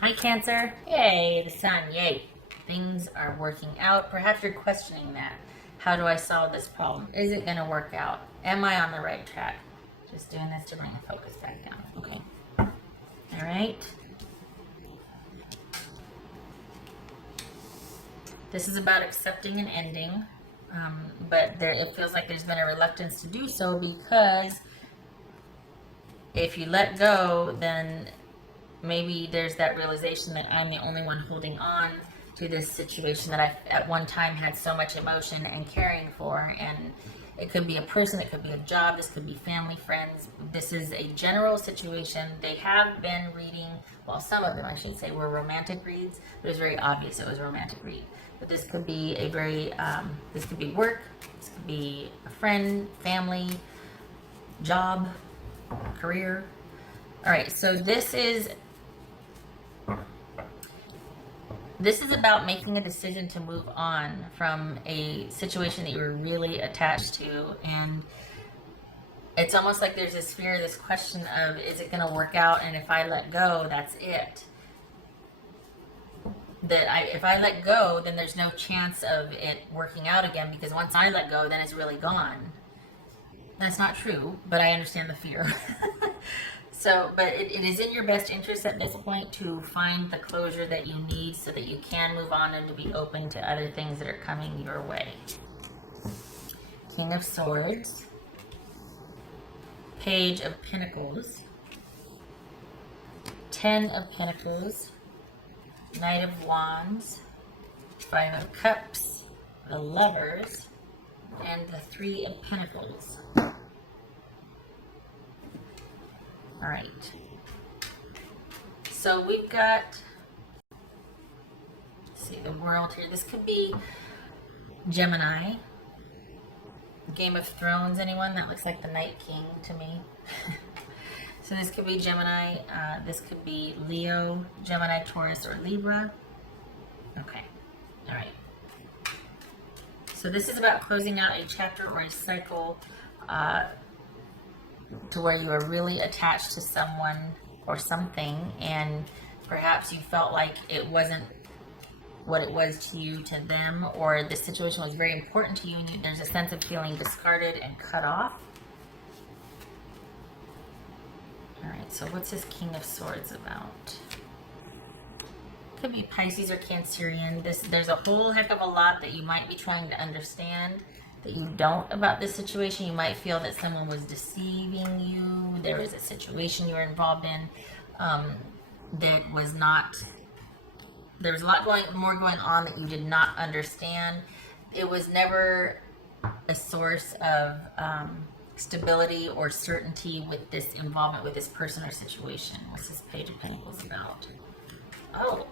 Hi, Cancer. Yay, the sun. Yay. Things are working out. Perhaps you're questioning that. How do I solve this problem? Is it going to work out? Am I on the right track? Just doing this to bring the focus back down. Okay. All right. This is about accepting an ending, but it feels like there's been a reluctance to do so because if you let go, then maybe there's that realization that I'm the only one holding on to this situation that I at one time had so much emotion and caring for. And it could be a person, it could be a job, this could be family, friends. This is a general situation. They have been reading, well, some of them I should say were romantic reads, but it was very obvious it was a romantic read. But this could be a very, this could be work, this could be a friend, family, job, career. All right, so this is about making a decision to move on from a situation that you were really attached to. And it's almost like there's this fear, this question of, is it going to work out? And if I let go, that's it. If I let go, then there's no chance of it working out again, because once I let go, then it's really gone. That's not true, but I understand the fear. So, but it is in your best interest at this point to find the closure that you need so that you can move on and to be open to other things that are coming your way. King of Swords, Page of Pentacles, Ten of Pentacles, Knight of Wands, Five of Cups, the Lovers, and the Three of Pentacles. All right. So we've got, let's see, the World here. This could be Gemini. Game of Thrones, anyone? That looks like the Night King to me. So this could be Gemini. This could be Leo, Gemini, Taurus, or Libra. Okay. All right. So this is about closing out a chapter or a cycle to where you are really attached to someone or something, and perhaps you felt like it wasn't what it was to you to them, or the situation was very important to you, and there's a sense of feeling discarded and cut off. All right, so what's this King of Swords about? Could be Pisces or Cancerian. There's a whole heck of a lot that you might be trying to understand that you don't about this situation. You might feel that someone was deceiving you. There was a situation you were involved in that was not, there was a lot more going on that you did not understand. It was never a source of stability or certainty with this involvement with this person or situation. What's this Page of Pentacles about? Oh,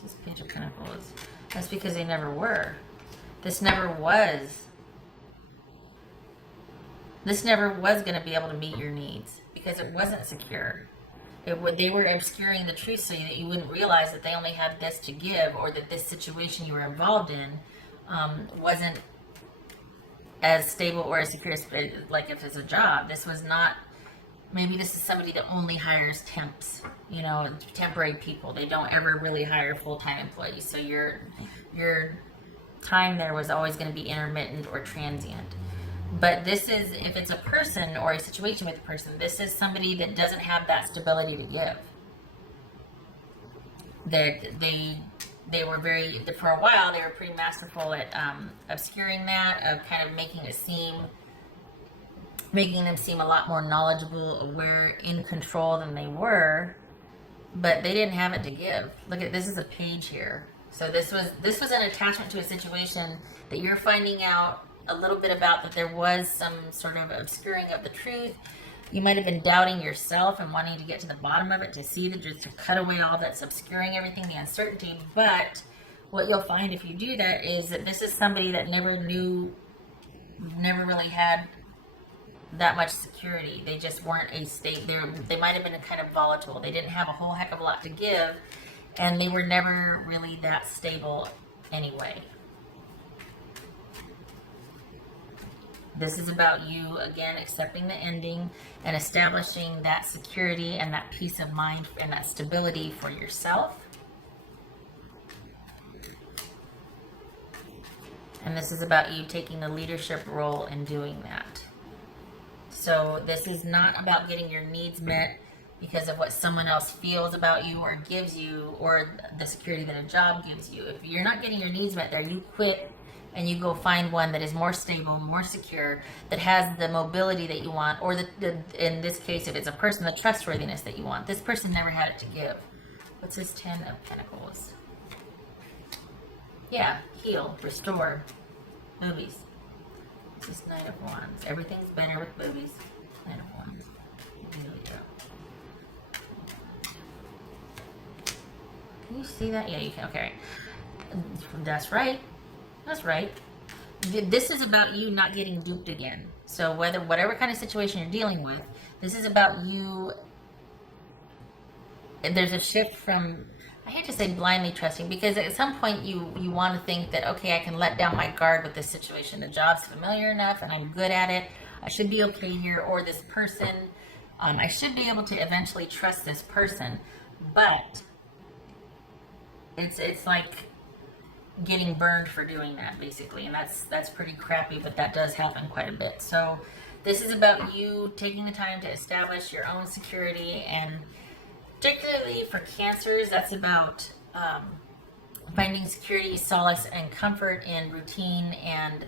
this Page of Pentacles. That's because they never were. This never was going to be able to meet your needs because it wasn't secure. They were obscuring the truth so that you wouldn't realize that they only had this to give, or that this situation you were involved in wasn't as stable or as secure as, like if it's a job. This was not, maybe this is somebody that only hires temps, you know, temporary people. They don't ever really hire full-time employees. So your time there was always going to be intermittent or transient. But this is, if it's a person or a situation with a person, this is somebody that doesn't have that stability to give. That they were very, for a while, they were pretty masterful at obscuring that, of kind of making them seem a lot more knowledgeable, aware, in control than they were. But they didn't have it to give. Look at, this is a page here. So this was an attachment to a situation that you're finding out a little bit about, that there was some sort of obscuring of the truth. You might have been doubting yourself and wanting to get to the bottom of it, to see that, just to cut away all that's obscuring everything, the uncertainty. But what you'll find if you do that is that this is somebody that never really had that much security. They just weren't a state. They might have been a kind of volatile. They didn't have a whole heck of a lot to give, and they were never really that stable anyway. This is about you, again, accepting the ending and establishing that security and that peace of mind and that stability for yourself. And this is about you taking the leadership role in doing that. So this is not about getting your needs met because of what someone else feels about you or gives you, or the security that a job gives you. If you're not getting your needs met there, you quit and you go find one that is more stable, more secure, that has the mobility that you want, or in this case, if it's a person, the trustworthiness that you want. This person never had it to give. What's this 10 of Pentacles? Yeah, heal, restore, movies. This Knight of Wands. Everything's better with movies. Knight of Wands. Here we go. Can you see that? Yeah, you can. Okay. That's right. That's right. This is about you not getting duped again. So whatever kind of situation you're dealing with, this is about you. There's a shift from, I hate to say blindly trusting, because at some point you want to think that, okay, I can let down my guard with this situation. The job's familiar enough and I'm good at it. I should be okay here. Or this person, I should be able to eventually trust this person. But it's like getting burned for doing that, basically. And that's pretty crappy, but that does happen quite a bit. So this is about you taking the time to establish your own security, and particularly for Cancers, that's about finding security, solace, and comfort in routine and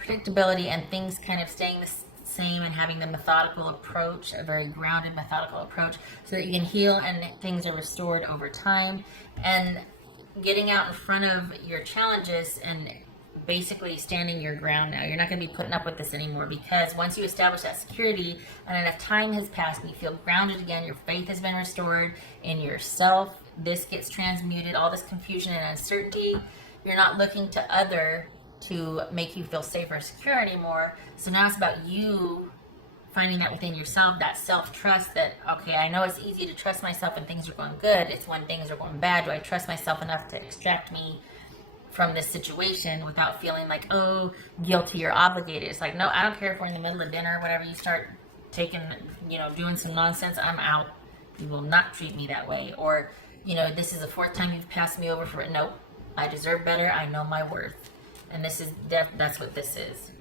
predictability, and things kind of staying the same and having the methodical approach, a very grounded, methodical approach, so that you can heal and things are restored over time. And getting out in front of your challenges and basically standing your ground now. You're not going to be putting up with this anymore, because once you establish that security and enough time has passed and you feel grounded again, your faith has been restored in yourself, this gets transmuted, all this confusion and uncertainty, you're not looking to other to make you feel safe or secure anymore. So now it's about you finding that within yourself, that self-trust that, okay, I know it's easy to trust myself when things are going good. It's when things are going bad, do I trust myself enough to extract me from this situation without feeling like, oh, guilty or obligated. It's like, no, I don't care if we're in the middle of dinner or whatever, you start taking, doing some nonsense, I'm out. You will not treat me that way. Or, this is the fourth time you've passed me over for it. Nope, I deserve better. I know my worth. And that's what this is.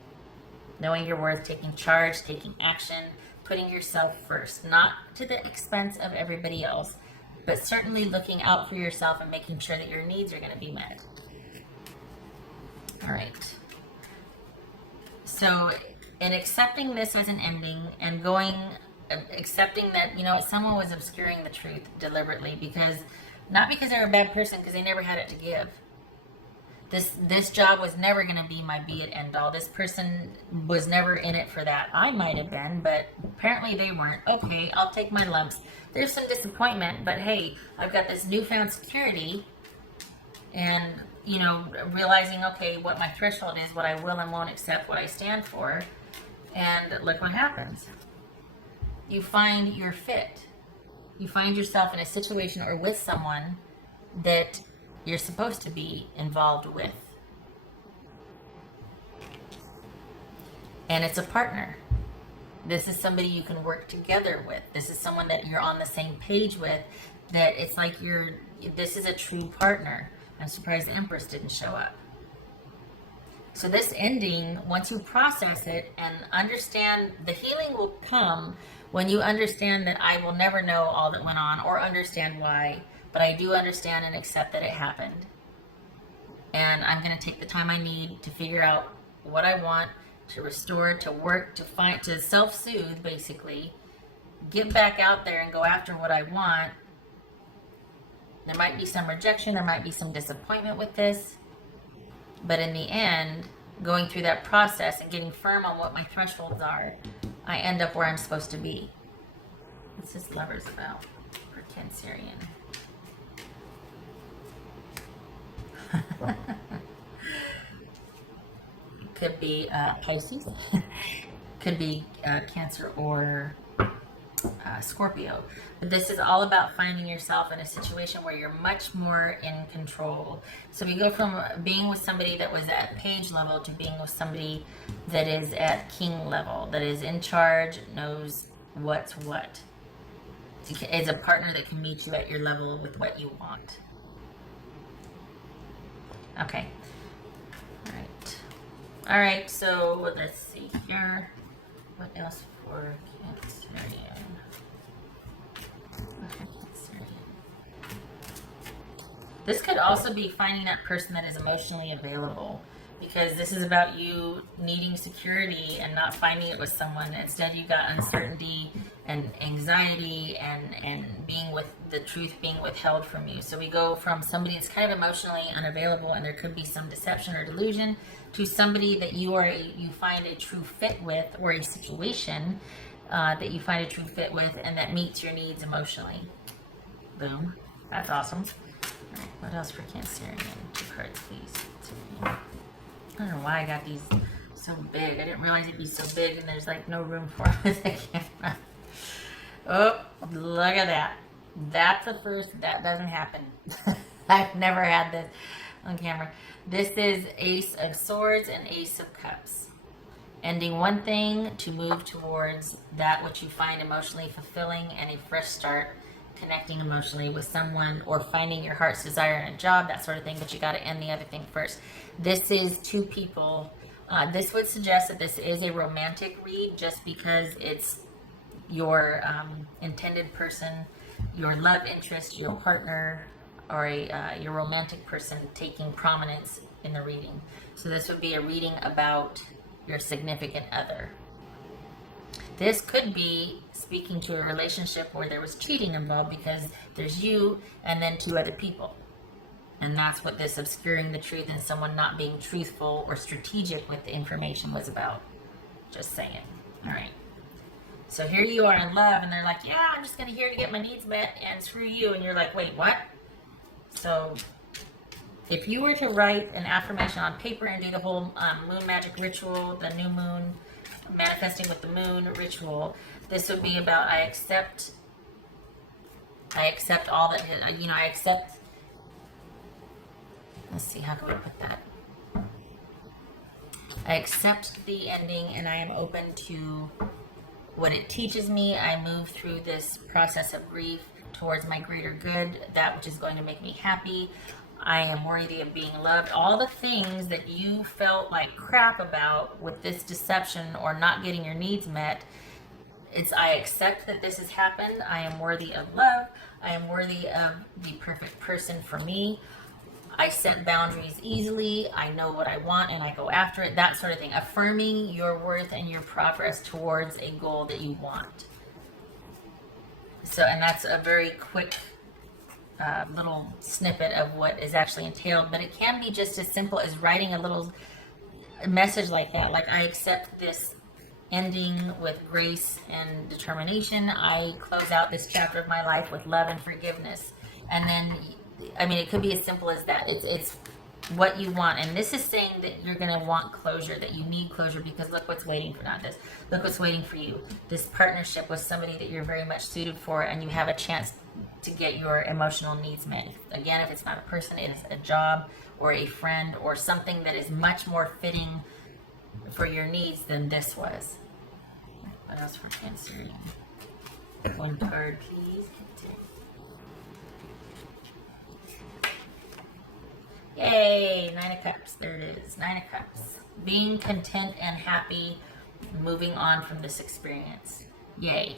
Knowing your worth, taking charge, taking action, putting yourself first, not to the expense of everybody else, but certainly looking out for yourself and making sure that your needs are going to be met. All right. So in accepting this as an ending and accepting that, someone was obscuring the truth deliberately, not because they're a bad person, because they never had it to give. This job was never going to be my be it end all. This person was never in it for that. I might have been, but apparently they weren't. Okay, I'll take my lumps. There's some disappointment, but hey, I've got this newfound security, and realizing, okay, what my threshold is, what I will and won't accept, what I stand for, and look what happens. You find your fit. You find yourself in a situation or with someone that you're supposed to be involved with. And it's a partner. This is somebody you can work together with. This is someone that you're on the same page with, that it's like this is a true partner. I'm surprised the Empress didn't show up. So this ending, once you process it and understand, the healing will come when you understand that I will never know all that went on or understand why, but I do understand and accept that it happened. And I'm going to take the time I need to figure out what I want, to restore, to work, to self-soothe, basically. Get back out there and go after what I want. There might be some rejection, there might be some disappointment with this, but in the end, going through that process and getting firm on what my thresholds are, I end up where I'm supposed to be. What's this Lovers about for Cancerian? Could be Pisces, could be Cancer or Scorpio. But this is all about finding yourself in a situation where you're much more in control. So we go from being with somebody that was at page level to being with somebody that is at king level, that is in charge, knows what's what. Is a partner that can meet you at your level with what you want. Okay. All right, so let's see here. What else for Cancerian? This could also be finding that person that is emotionally available, because this is about you needing security and not finding it with someone. Instead, you got uncertainty and anxiety and being with the truth being withheld from you. So we go from somebody that's kind of emotionally unavailable and there could be some deception or delusion to somebody that you find a true fit with, or a situation that you find a true fit with and that meets your needs emotionally. Boom. That's awesome. All right, what else for Cancerian? 2 cards, please. I don't know why I got these so big. I didn't realize it'd be so big and there's like no room for it with the camera. Oh, look at that. That's the first. That doesn't happen. I've never had this on camera. This is Ace of Swords and Ace of Cups. Ending one thing to move towards that which you find emotionally fulfilling and a fresh start, connecting emotionally with someone or finding your heart's desire in a job, that sort of thing, but you got to end the other thing first. This is 2 people. This would suggest that this is a romantic read, just because it's your intended person, your love interest, your partner, or your romantic person taking prominence in the reading. So this would be a reading about your significant other. This could be speaking to a relationship where there was cheating involved, because there's you and then 2 other people. And that's what this obscuring the truth and someone not being truthful or strategic with the information was about. Just saying. All right. So here you are in love, and they're like, yeah, I'm just going to here to get my needs met, and screw you. And you're like, wait, what? So if you were to write an affirmation on paper and do the whole moon magic ritual, the new moon, manifesting with the moon ritual, this would be about I accept all that, I accept. Let's see, how can we put that? I accept the ending and I am open to what it teaches me. I move through this process of grief towards my greater good, that which is going to make me happy. I am worthy of being loved. All the things that you felt like crap about with this deception or not getting your needs met, it's I accept that this has happened. I am worthy of love. I am worthy of the perfect person for me. I set boundaries easily. I know what I want and I go after it. That sort of thing. Affirming your worth and your progress towards a goal that you want. So, and that's a very quick little snippet of what is actually entailed, but it can be just as simple as writing a little message like that, like I accept this ending with grace and determination. I close out this chapter of my life with love and forgiveness. And then, I mean, it could be as simple as that. It's what you want. And this is saying that you're going to want closure, that you need closure, because look what's waiting for, not this. Look what's waiting for you. This partnership with somebody that you're very much suited for, and you have a chance to get your emotional needs met. Again, if it's not a person, it is a job or a friend or something that is much more fitting for your needs than this was. What else for Cancerian? 1 card, please. Yay! 9 of Cups. There it is. 9 of Cups. Being content and happy, moving on from this experience. Yay.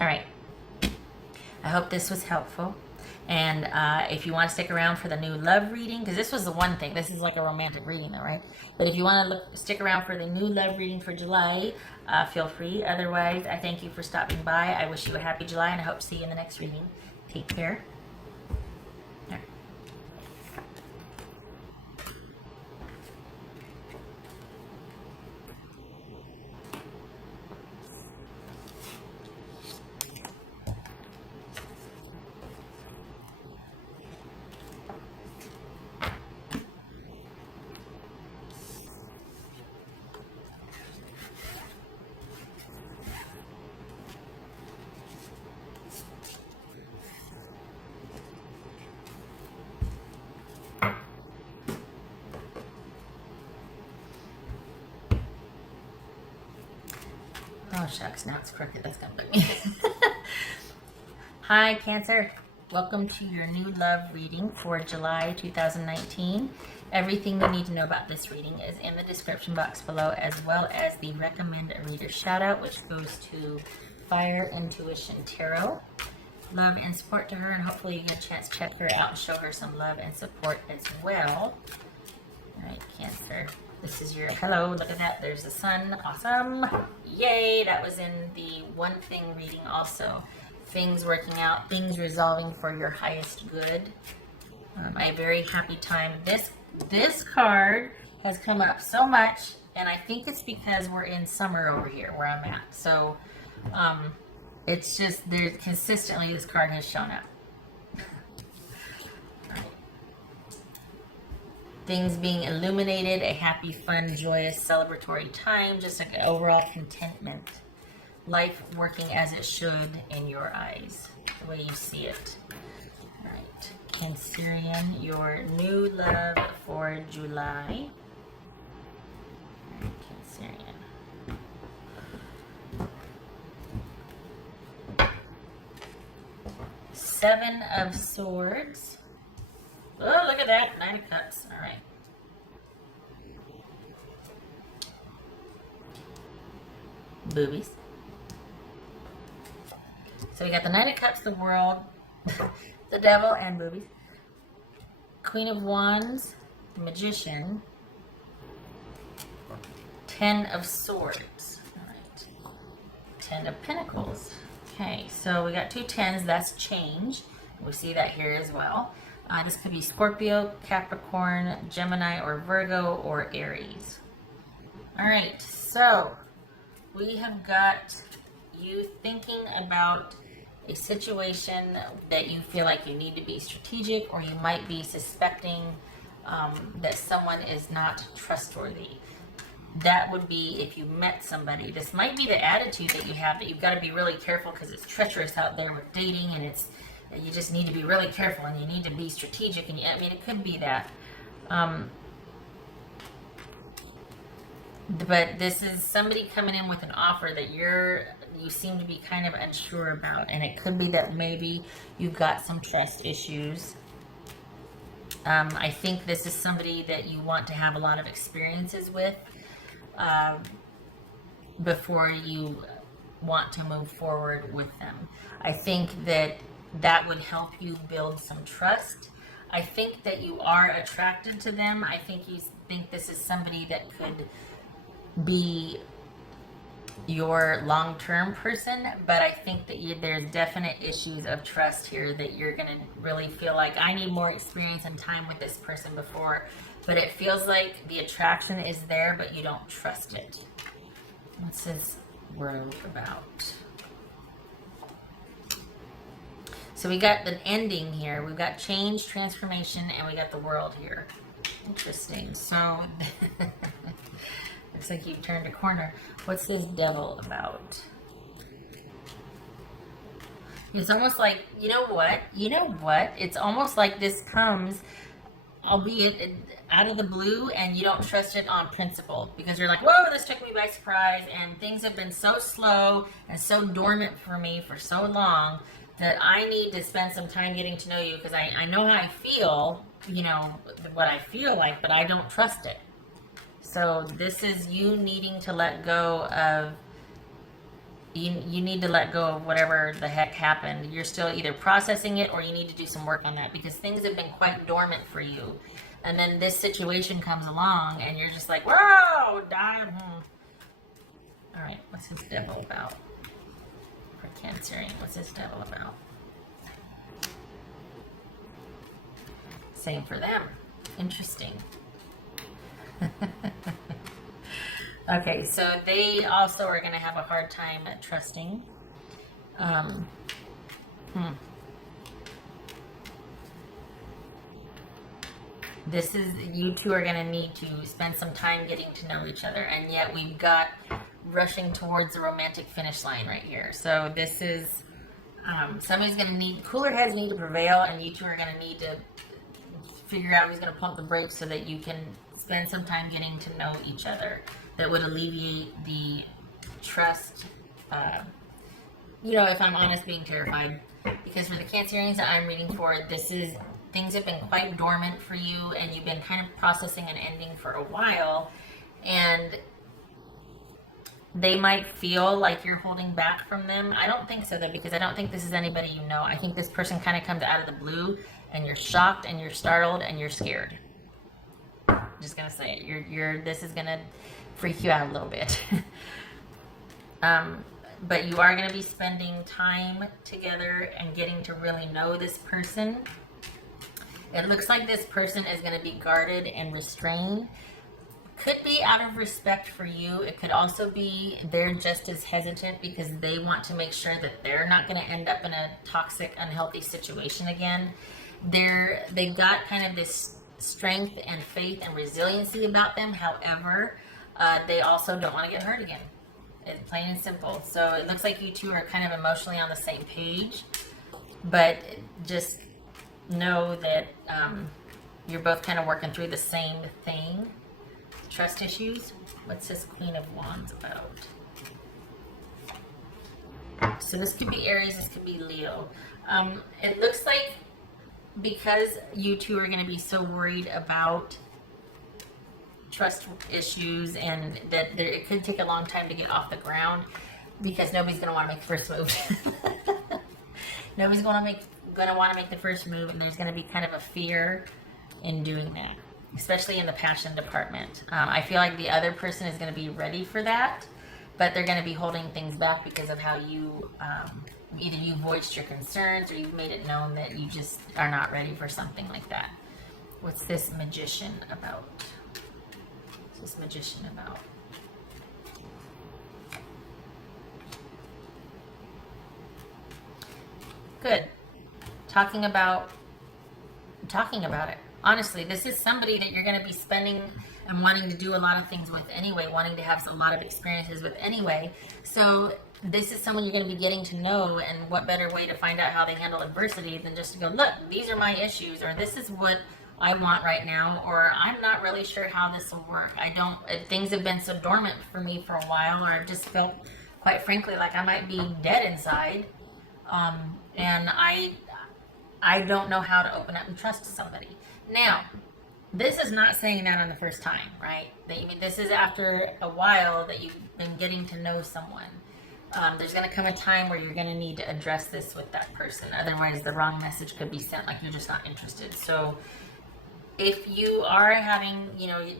All right. I hope this was helpful. And if you want to stick around for the new love reading, because this was the one thing, this is like a romantic reading though, right? But if you want to stick around for the new love reading for July, feel free. Otherwise, I thank you for stopping by. I wish you a happy July, and I hope to see you in the next reading. Take care. shucks, now it's crooked. That's gonna bug me. Hi, Cancer. Welcome to your new love reading for July 2019. Everything you need to know about this reading is in the description box below, as well as the recommend a reader shout out, which goes to Fire Intuition Tarot. Love and support to her, and hopefully you get a chance to check her out and show her some love and support as well. All right, Cancer. This is your hello. Look at that. There's the sun. Awesome. Yay. That was in the one thing reading also. Things working out, things resolving for your highest good. A very happy time. This card has come up so much, and I think it's because we're in summer over here where I'm at. So it's just there's consistently this card has shown up. Things being illuminated, a happy, fun, joyous, celebratory time, just like an overall contentment. Life working as it should in your eyes, the way you see it. All right, Cancerian, your new love for July. All right, Cancerian. 7 of Swords. Oh, look at that. 9 of Cups. All right. Boobies. So we got the 9 of Cups, the World, the Devil, and boobies. Queen of Wands, the Magician. 10 of Swords. All right. 10 of Pentacles. Okay, so we got 2 10s. That's change. We see that here as well. This could be Scorpio, Capricorn, Gemini, or Virgo, or Aries. All right, so we have got you thinking about a situation that you feel like you need to be strategic, or you might be suspecting that someone is not trustworthy. That would be if you met somebody. This might be the attitude that you have, that you've got to be really careful because it's treacherous out there with dating, and you just need to be really careful, and you need to be strategic. And I mean, it could be that. But this is somebody coming in with an offer that you seem to be kind of unsure about, and it could be that maybe you've got some trust issues. I think this is somebody that you want to have a lot of experiences with before you want to move forward with them. I think that would help you build some trust. I think that you are attracted to them. I think you think this is somebody that could be your long-term person, but I think that there's definite issues of trust here that you're going to really feel like, I need more experience and time with this person before, but it feels like the attraction is there, but you don't trust it. What's this World about? So we got the ending here. We've got change, transformation, and we got the World here. Interesting. So looks like you've turned a corner. What's this Devil about? It's almost like, you know what? It's almost like this comes, albeit out of the blue, and you don't trust it on principle, because you're like, whoa, this took me by surprise, and things have been so slow and so dormant for me for so long that I need to spend some time getting to know you, because I know how I feel, what I feel like, but I don't trust it. So this is you needing to let go of, you need to let go of whatever the heck happened. You're still either processing it, or you need to do some work on that, because things have been quite dormant for you. And then this situation comes along and you're just like, whoa, died. All right, what's this Devil about? For Cancerian, what's this Devil about? Same for them. Interesting. Okay, so they also are going to have a hard time at trusting. This is, you two are going to need to spend some time getting to know each other, and yet we've got rushing towards the romantic finish line right here. So this is, somebody's going to need, cooler heads need to prevail, and you two are going to need to figure out who's going to pump the brakes so that you can spend some time getting to know each other. That would alleviate the trust you know, if I'm honest, being terrified. Because for the Cancerians that I'm reading for, things have been quite dormant for you, and you've been kind of processing an ending for a while, and they might feel like you're holding back from them. I don't think so, though, because I don't think this is anybody you know. I think this person kind of comes out of the blue, and you're shocked, and you're startled, and you're scared. I'm just gonna say it. This is gonna freak you out a little bit. But you are going to be spending time together and getting to really know this person. It looks like this person is going to be guarded and restrained. Could be out of respect for you. It could also be they're just as hesitant because they want to make sure that they're not going to end up in a toxic, unhealthy situation again. They've got kind of this strength and faith and resiliency about them. However, they also don't want to get hurt again. It's plain and simple. So it looks like you two are kind of emotionally on the same page, but just know that you're both kind of working through the same thing. Trust issues. What's this Queen of Wands about? So this could be Aries, this could be Leo. It looks like because you two are going to be so worried about trust issues and that it could take a long time to get off the ground because nobody's going to want to make the first move. Nobody's going to want to make the first move, and there's going to be kind of a fear in doing that, especially in the passion department. I feel like the other person is going to be ready for that, but they're going to be holding things back because of how you either you voiced your concerns or you've made it known that you just are not ready for something like that. What's this Magician about? What's this Magician about? Good. Talking about it. Honestly, this is somebody that you're going to be spending and wanting to do a lot of things with anyway, wanting to have a lot of experiences with anyway. So this is someone you're going to be getting to know, and what better way to find out how they handle adversity than just to go, look, these are my issues, or this is what I want right now, or I'm not really sure how this will work. Things have been so dormant for me for a while, or I've just felt, quite frankly, like I might be dead inside. And I don't know how to open up and trust somebody. Now, this is not saying that on the first time, right? This is after a while that you've been getting to know someone. There's going to come a time where you're going to need to address this with that person. Otherwise, the wrong message could be sent, like you're just not interested. So if you are having,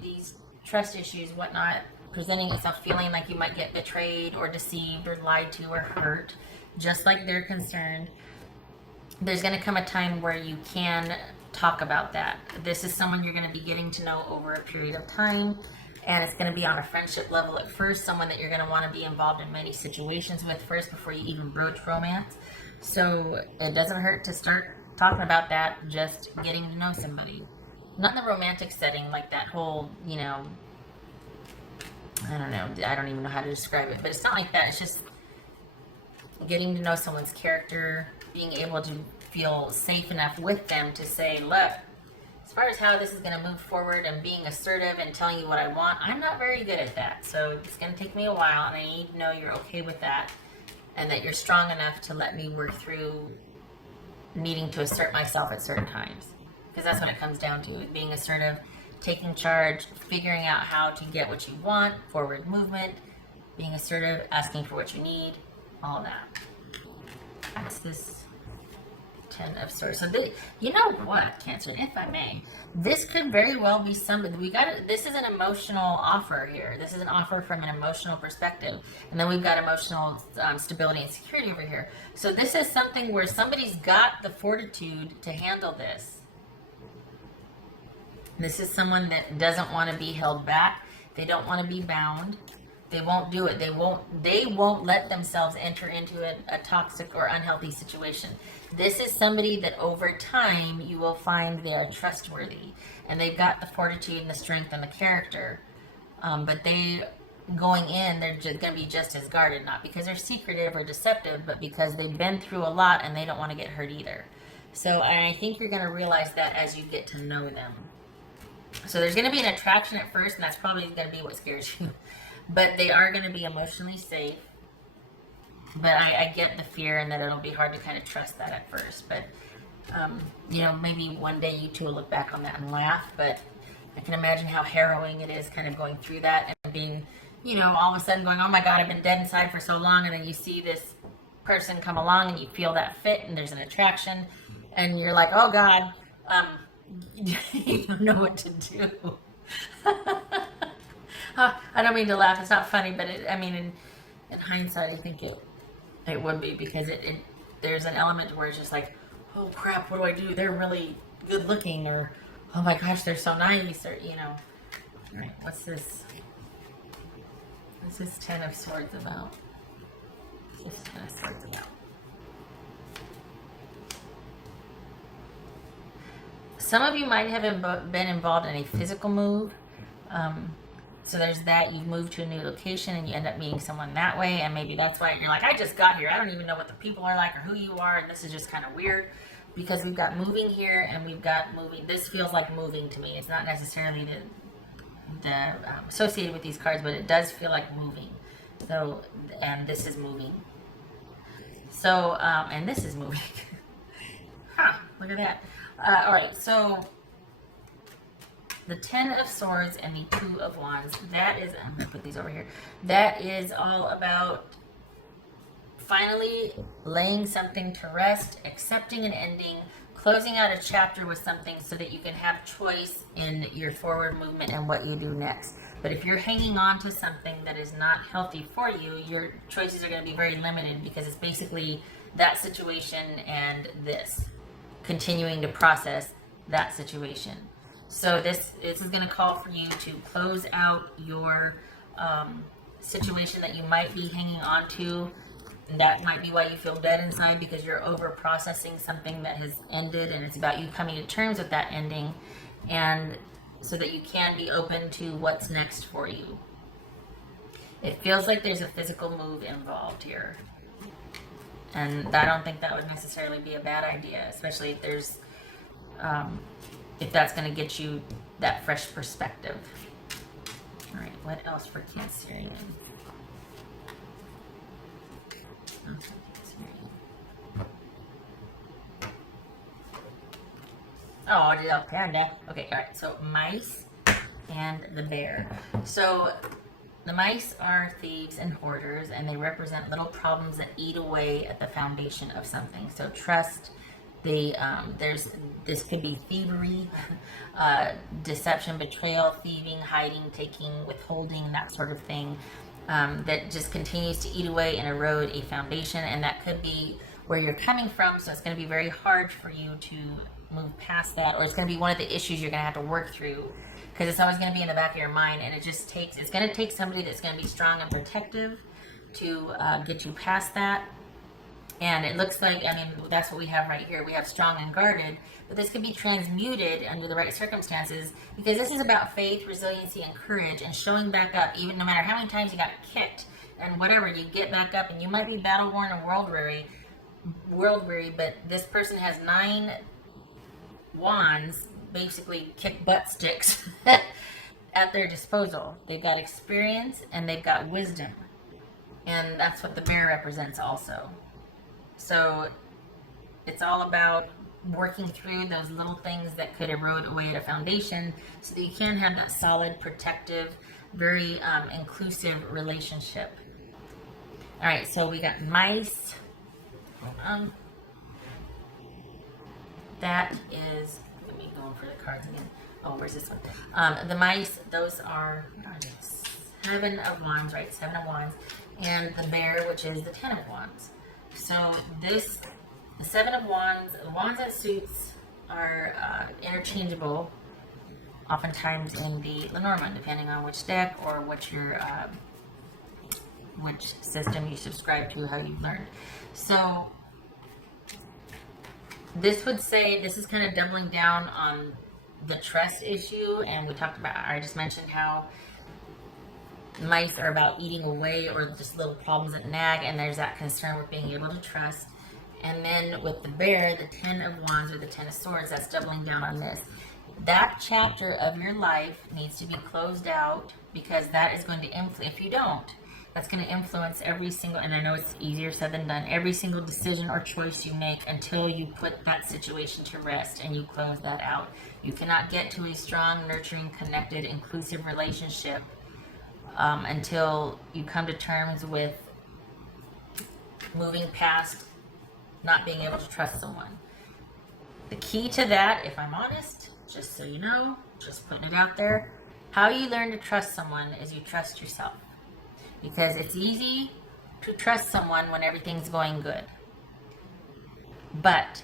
these trust issues, whatnot, presenting itself, feeling like you might get betrayed or deceived or lied to or hurt, just like they're concerned, there's going to come a time where you can talk about that. This is someone you're going to be getting to know over a period of time, and it's going to be on a friendship level at first, someone that you're going to want to be involved in many situations with first before you even broach romance. So it doesn't hurt to start talking about that, just getting to know somebody. Not in the romantic setting, like that whole, I don't know, I don't even know how to describe it, but it's not like that. It's just getting to know someone's character, being able to feel safe enough with them to say, look, as far as how this is going to move forward and being assertive and telling you what I want, I'm not very good at that. So it's going to take me a while, and I need to know you're okay with that and that you're strong enough to let me work through needing to assert myself at certain times. Because that's what it comes down to, being assertive, taking charge, figuring out how to get what you want, forward movement, being assertive, asking for what you need, all that. That's this Ten of Swords. So you know what, Cancer, if I may, this could very well be somebody. This is an emotional offer here. This is an offer from an emotional perspective, and then we've got emotional stability and security over here. So this is something where somebody's got the fortitude to handle this. This is someone that doesn't want to be held back. They don't want to be bound. They won't do it. They won't let themselves enter into a toxic or unhealthy situation. This is somebody that over time you will find they are trustworthy, and they've got the fortitude and the strength and the character. But going in, they're just going to be just as guarded, not because they're secretive or deceptive, but because they've been through a lot and they don't want to get hurt either. So I think you're going to realize that as you get to know them. So there's going to be an attraction at first, and that's probably going to be what scares you. But they are going to be emotionally safe. But I get the fear and that it'll be hard to kind of trust that at first. But, you know, maybe one day you two will look back on that and laugh. But I can imagine how harrowing it is kind of going through that and being, you know, all of a sudden going, oh my God, I've been dead inside for so long. And then you see this person come along and you feel that fit and there's an attraction. And you're like, oh God, you don't know what to do. I don't mean to laugh. It's not funny, but I mean, in hindsight, I think it would be, because there's an element where it's just like, oh crap, what do I do? They're really good looking, or oh my gosh, they're so nice, or you know. All right, what's this? What's this Ten of Swords about? What's this Ten of Swords about? Some of you might have been involved in a physical move. So there's that. You've moved to a new location and you end up meeting someone that way, and maybe that's why you're like, I just got here. I don't even know what the people are like or who you are, and this is just kind of weird, because we've got moving here and we've got moving. This feels like moving to me. It's not necessarily associated with these cards, but it does feel like moving. So, and this is moving. So, and this is moving. Huh, look at that. All right, so the Ten of Swords and the Two of Wands, that is, I'm going to put these over here, that is all about finally laying something to rest, accepting an ending, closing out a chapter with something so that you can have choice in your forward movement and what you do next. But if you're hanging on to something that is not healthy for you, your choices are going to be very limited, because it's basically that situation and this, continuing to process that situation. So this is going to call for you to close out your situation that you might be hanging on to. That might be why you feel dead inside, because you're over processing something that has ended, and it's about you coming to terms with that ending, and so that you can be open to what's next for you. It feels like there's a physical move involved here, and I don't think that would necessarily be a bad idea, especially if there's if that's going to get you that fresh perspective. All right, what else for Cancerian? Oh, the panda. Okay, all right. So mice and the bear. So the mice are thieves and hoarders, and they represent little problems that eat away at the foundation of something. So trust. This could be thievery, deception, betrayal, thieving, hiding, taking, withholding, that sort of thing, that just continues to eat away and erode a foundation. And that could be where you're coming from, so it's going to be very hard for you to move past that, or it's going to be one of the issues you're going to have to work through, because it's always going to be in the back of your mind, and it's going to take somebody that's going to be strong and protective to get you past that. And it looks like, I mean, that's what we have right here. We have strong and guarded, but this could be transmuted under the right circumstances, because this is about faith, resiliency, and courage, and showing back up, even no matter how many times you got kicked and whatever, you get back up. And you might be battle worn and world weary, but this person has 9 wands, basically kick butt sticks, at their disposal. They've got experience and they've got wisdom, and that's what the bear represents also. So it's all about working through those little things that could erode away at a foundation, so that you can have that solid, protective, very inclusive relationship. All right, so we got mice. That is, let me go for the cards again. Oh, where's this one? The mice, those are 7 of wands, right? 7 of wands. And the bear, which is the 10 of wands. So the 7 of wands, the wands and suits are interchangeable, oftentimes in the Lenormand, depending on which deck or which system you subscribe to, how you've learned. So this would say, this is kind of doubling down on the trust issue, and we talked about, I just mentioned how mice are about eating away, or just little problems that nag, and there's that concern with being able to trust. And then with the bear, the 10 of wands or the 10 of swords, that's doubling down on this. That chapter of your life needs to be closed out, because that is going to influence, if you don't, That's going to influence every single, and I know it's easier said than done, every single decision or choice you make until you put that situation to rest and you close that out. You cannot get to a strong, nurturing, connected, inclusive relationship until you come to terms with moving past not being able to trust someone. The key to that, if I'm honest, just so you know, just putting it out there, how you learn to trust someone is you trust yourself. Because it's easy to trust someone when everything's going good. But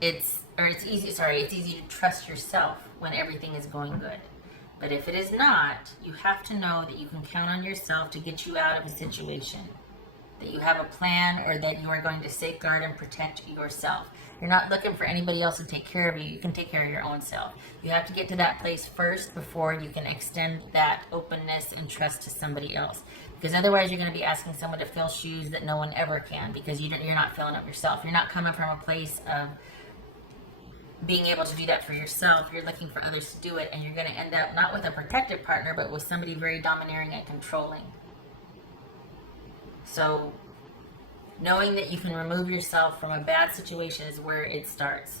it's easy to trust yourself when everything is going good. But if it is not, you have to know that you can count on yourself to get you out of a situation. That you have a plan, or that you are going to safeguard and protect yourself. You're not looking for anybody else to take care of you. You can take care of your own self. You have to get to that place first before you can extend that openness and trust to somebody else. Because otherwise you're going to be asking someone to fill shoes that no one ever can, because you're not filling up yourself. You're not coming from a place of being able to do that for yourself. You're looking for others to do it, and you're going to end up not with a protective partner, but with somebody very domineering and controlling. So knowing that you can remove yourself from a bad situation is where it starts.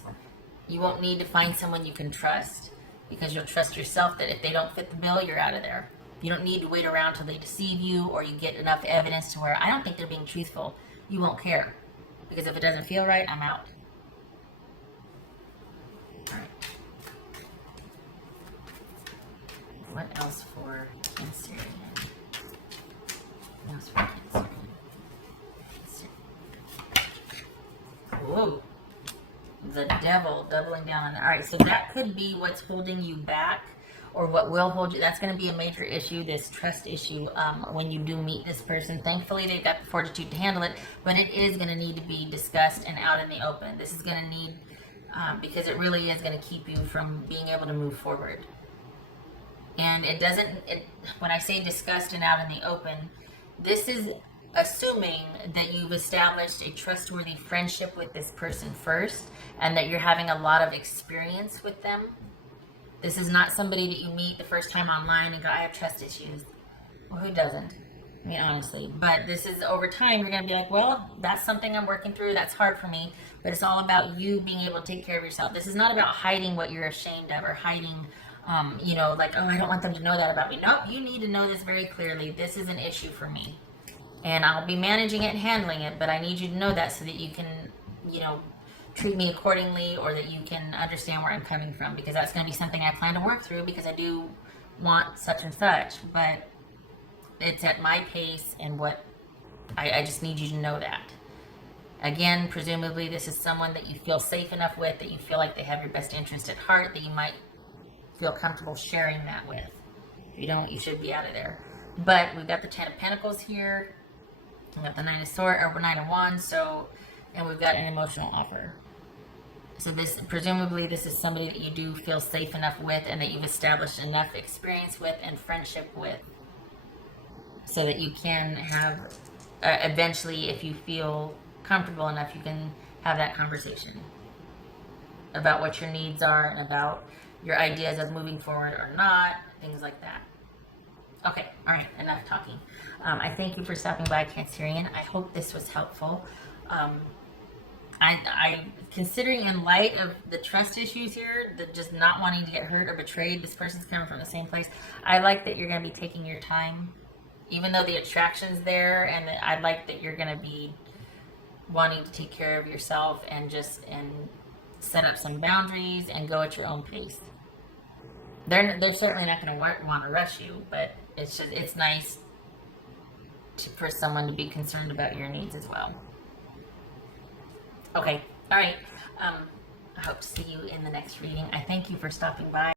You won't need to find someone you can trust, because you'll trust yourself that if they don't fit the bill, you're out of there. You don't need to wait around till they deceive you, or you get enough evidence to where I don't think they're being truthful. You won't care, because if it doesn't feel right, I'm out. All right. What else for Cancerian? What else for Cancerian? Whoa, the devil doubling down on that. All right, so that could be what's holding you back, or what will hold you. That's going to be a major issue, this trust issue, when you do meet this person. Thankfully, they've got the fortitude to handle it, but it is going to need to be discussed and out in the open. This is going to need, because it really is going to keep you from being able to move forward. And when I say discussed and out in the open, this is assuming that you've established a trustworthy friendship with this person first, and that you're having a lot of experience with them. This is not somebody that you meet the first time online and go, I have trust issues. Well, who doesn't? I mean, honestly. But this is over time, you're going to be like, well, that's something I'm working through. That's hard for me. But it's all about you being able to take care of yourself. This is not about hiding what you're ashamed of, or hiding, like, oh, I don't want them to know that about me. Nope, you need to know this very clearly. This is an issue for me. And I'll be managing it and handling it, but I need you to know that so that you can, treat me accordingly, or that you can understand where I'm coming from, because that's going to be something I plan to work through, because I do want such and such, but it's at my pace, and what I just need you to know that. Again, presumably this is someone that you feel safe enough with, that you feel like they have your best interest at heart, that you might feel comfortable sharing that with. If you don't, you should be out of there. But we've got the Ten of Pentacles here. We've got the Nine of Wands, and we've got an emotional offer. So presumably this is somebody that you do feel safe enough with, and that you've established enough experience with and friendship with, so that you can have, eventually, if you feel comfortable enough, you can have that conversation about what your needs are, and about your ideas of moving forward or not, things like that. Okay, all right, enough talking. I thank you for stopping by, Cancerian. I hope this was helpful. I considering, in light of the trust issues here, the just not wanting to get hurt or betrayed, this person's coming from the same place. I like that you're going to be taking your time, even though the attraction's there, and I like that you're going to be wanting to take care of yourself and set up some boundaries and go at your own pace. They're certainly not going to want to rush you, but it's nice for someone to be concerned about your needs as well. Okay, all right. I hope to see you in the next reading. I thank you for stopping by.